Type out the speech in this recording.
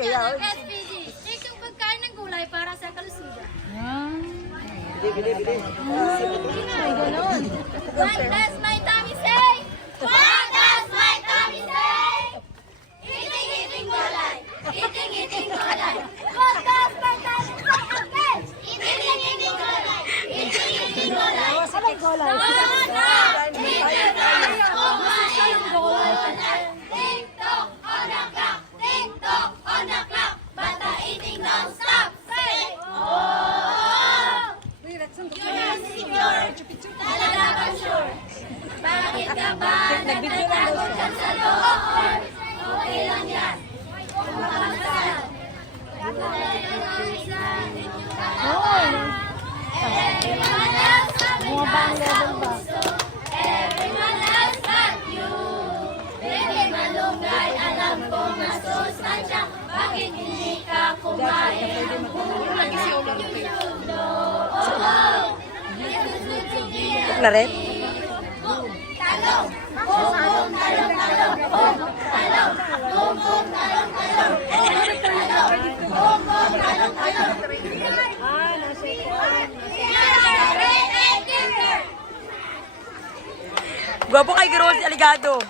kaya. SPG. Check yung pagkain ng gulay para sa kalusugan. Bili. Ay, ganon. What does my tummy say? What does my tummy say? Eating gulay. Eating gulay. What does my tummy say again? Eating gulay. Eating gulay. Anong gulay? TikTok on the clock. TikTok on the clock. Bata eating don't stop. Say, oh! You're insecure. Talaga ba sure? Bakit ka ba nagtatago dyan sa loob? Okay lang yan. Kumakasal. Everyone else having nasa gusto. Everyone else but you. Baby malunggay, alam ko masustansya. Bakit hindi ka kumain? Na rin? Talong, bum bum talong talong, bum talong, bum bum talong talong, bum bum talong talong. Gwapo kay Girol si Aligado.